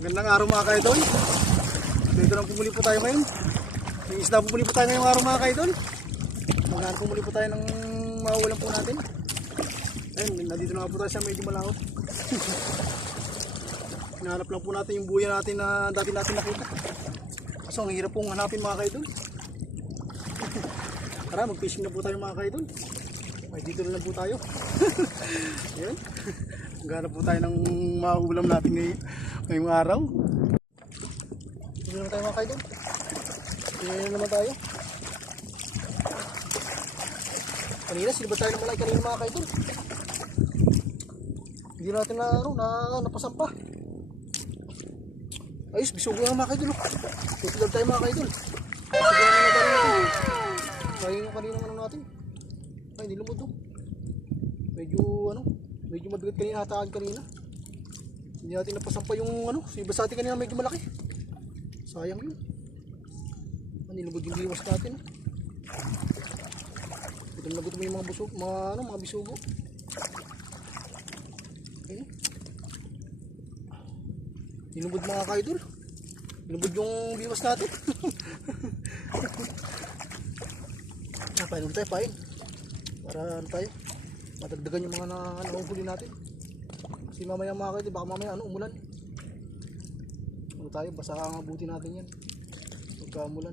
Magandang araw mga kaidol. Dito lang pumuli po tayo ngayon. May isda pumuli po tayo ngayong araw mga kaidol. Maghanap pumuli po tayo ng mawawalan po natin. Ayun, nandito na nga po tayo sa medyo malawot. Hinahanap lang po natin yung buya natin na dati natin nakita. Kaso ang hirap pong hanapin mga kaidol. Tara, mag-fishing na po tayo mga kaidol. Ay, dito na lang po tayo. Ayan. Maghanap po tayo ng mahulam natin ngayong araw. Dito naman tayo mga kaidol. Dito naman tayo. Kanina sila ba tayo ng malay kanina mga kaidol? Hindi natin napasampa. Ayos, bisugo nga mga kaidol. Dito tayo mga kaidol. Bisugo nga na tayo. Kaya nga kanina natin. Ay, nilumod doon. Medyo mabigat kanina, hataan kanina. Hindi natin napasampa yung si basati kanina medyo malaki. Sayang yun. Nilumod yung liwas natin. Gutom na gutom yung mga busog, mga bisugo. Ayun. Nilumod mga kaidol. Nilumod yung liwas natin. Pain tayo, pain. Para tayo madagdagan yung mga nahuhuli natin. Kasi mamaya mga kaidol, baka mamaya umulan. Tayo, basta ang abuti natin yan pagka umulan.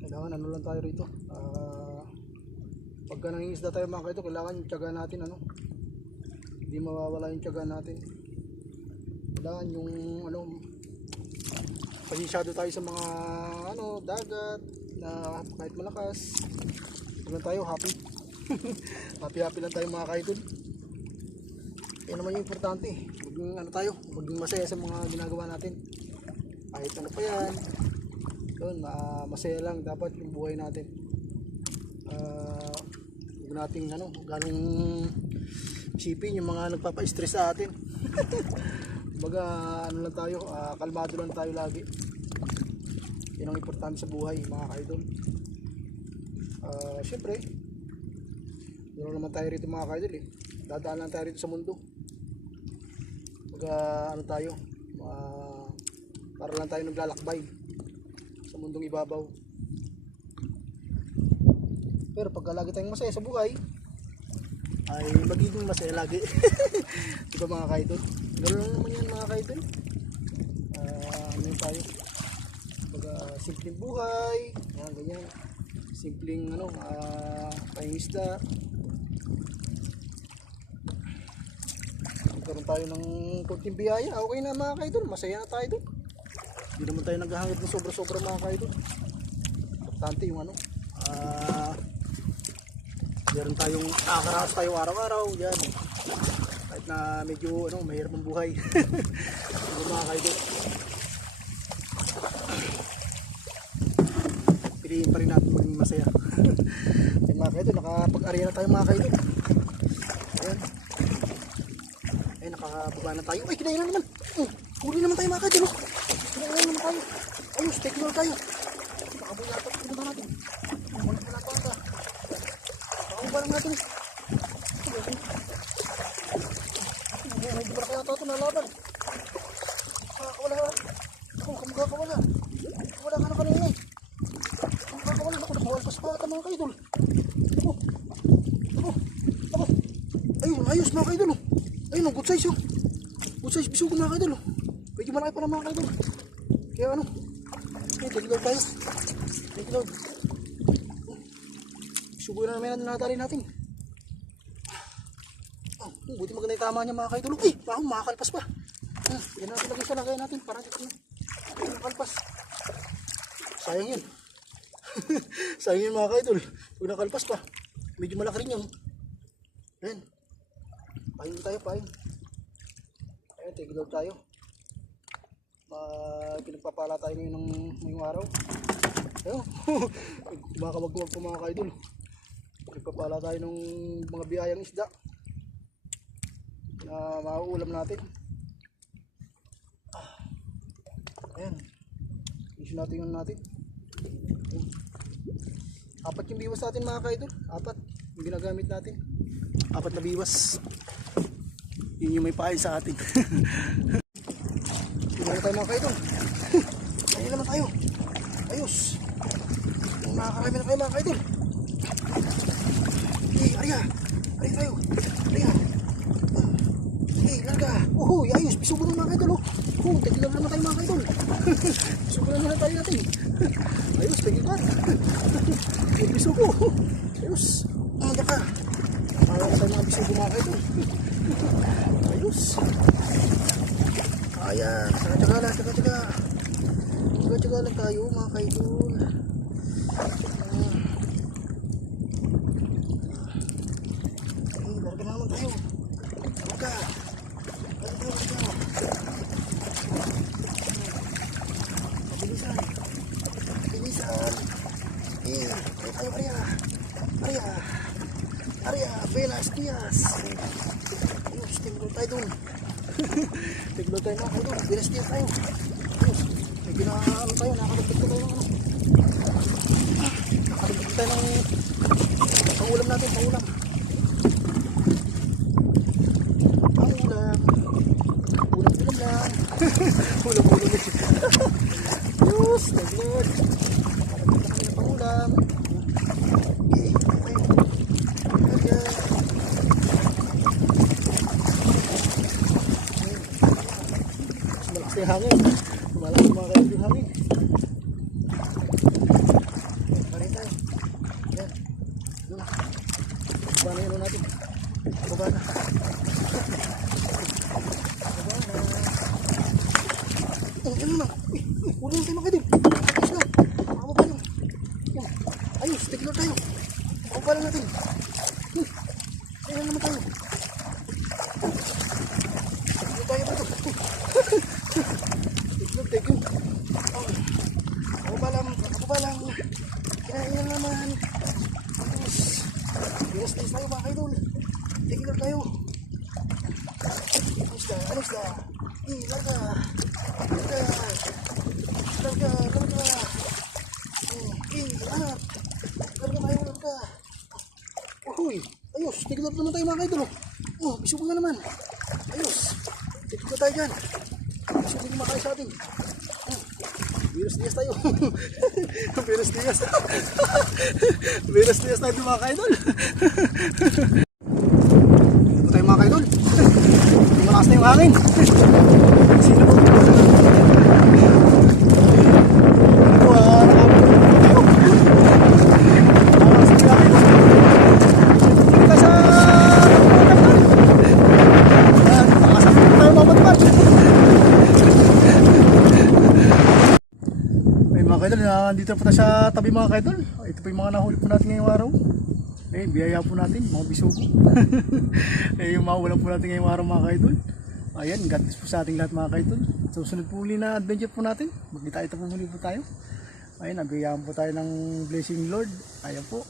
Kailangan lang tayo rito. Pagka nangingisda tayo mga kaidol, kailangan yung tiyaga natin hindi mawawala yung tiyaga natin. Kailangan yung pasisyado tayo sa mga dagat na kahit malakas. Lang tayo happy. Happy lang tayo mga kaidol. Yan naman yung importante. Maging masaya sa mga ginagawa natin. Kahit ano pa yan. Doon, masaya lang dapat yung buhay natin. Huwag nating ganong isipin yung mga nagpapa-stress sa atin. Kumbaga lang tayo, kalmado lang tayo lagi. Yan ang importante sa buhay mga kaidol. Siyempre doon naman tayo rito mga kaidol dadaan lang tayo rito sa mundo. Tayo para lang tayo naglalakbay sa mundong ibabaw. Pero pagka lagi tayong masaya sa buhay ay magiging masaya lagi. Diba mga kaidol? Ganoon lang naman yan mga kaidol. Tayo simpleng buhay, ganyan. Simpleng pangingisda. Magkaroon tayo ng konting biyaya, okay na mga kaidol, masaya na tayo doon. Hindi naman tayo naghahangad ng sobra-sobra mga kaidol. Importante yung meron tayong akaraos tayo araw-araw yan. Kahit na medyo mahirap ang buhay. Mga kaidol, piliin pa rin natin maging masaya. Ay mga kaidol, nakapag-area na tayo mga kaidol. Ayan. Ay, nakababa na tayo. Ay, kinain na naman. Huli naman tayo mga kaidol. Kinain naman tayo. Ayos, take note tayo. Nakabuhay natin. Kinain na natin. Wala pa ata. Nakabuhay naman natin. Hindi ba kaya ito nalaban? Wala. Ako, kamagkakawala. Wala ka na kanina eh. Kamagkakawala. Ako, nakawalpas pa ata mga kaidol. Ako. Ayun, ayos mga kaidol. Ayun, good size yun. Good size bisugo mga kaidol. Medyo malaki pa na mga kaidol. Kaya take load tayo. Take load. Bisugo na naman natali natin. Buti maganda yung tama niya mga kaidol. Makakalpas pa. Yan natin lagi sa lagay natin para dito makakalpas. Sayang yun. Sayang yun mga kaidol. Huwag nakalpas pa. Medyo malaki rin yun. Ayan. Pahin tayo, pahin. Ayan, take load tayo. Pinagpapala tayo ngayong araw. Ayun. Baka magkuwag pa mga kaidol. Pinagpapala tayo ng mga biyayang isda na mauulam natin. Ayan. Issue natin. Ayan. 4 yung biwas natin mga kaidol. 4. yung ginagamit natin. 4 na biwas. Yun yung may paay sa atin. Hindi na tayo mga kaidol. Ayun naman tayo. Ayos. Nakakarami na kayo mga kaidol. Arya. Arya tayo. Arya. Larga. Uhuy, ayos. Bisugo na mga kaidol. Tagil naman tayo mga kaidol. Bisugo na naman tayo natin. Ayos, tagil pa. Bisugo. Ayos. Diyan ka. Ayaw ko tayo mga bisugo mga kaidol. Ayos. Ayan. Saka-tsaga lang, saka-tsaga. Saka-tsaga lang tayo mga kaidol. Larga na naman tayo. Larga. Pabilisan. Pabilisan. Tayo tayo, Arya. Arya. Arya, Velas, Diaz. Ayos, tinglo tayo dun. Tinglo tayo mga kaidol. Velas, Diaz tayo. Ayos. May ginaano tayo. Nakakabagdag tayo ng ano. Nakakabagdag tayo ng pangulam natin, pangulam. Pangulam. Ulam-ulam lang. Ulam-ulam lang. Ayos, taglod. Nakakabagdag tayo ng pangulam. Malakas yung hangin. Malakas mga kayo yung hangin. Parin tayo. Yan. Ano na. Baba na yun natin. Baba na. Baba na. Ano na. Huli na tayo mga kayo. Ayos na. Makababa na. Ayos. Tiglor tayo. Makababa na natin. Ayan naman tayo. Tiglor tayo ba ito? Tiglor. Ako ba lang. Kinain naman. Biras tayo mga kaidol. Tiglor tayo. Alis na. Larga. Larga. Anak. Larga tayo, larga. Uy, ayos. Tiglor naman tayo mga kaidol. Bisugo na naman. Ayos. Tiglor tayo dyan. Bisugo na makain sa atin. Virus Diaz tayo. Virus Diaz. Virus Diaz tayo mga kaidol. Ito tayo mga kaidol. Malakas na yung hangin. Sino po? Nandito po tayo sa tabi mga kaidol. Ito po yung mga nahuli po natin ngayong araw. Biyaya po natin, mga bisugo. Yung mga ulam po natin ngayong araw mga kaidol. Ayan, God bless po sa ating lahat mga kaidol. Susunod po uli na adventure po natin. Magkita-kita po muli po tayo. Ayan, nabiyayaan po tayo ng blessing Lord. Ayan po.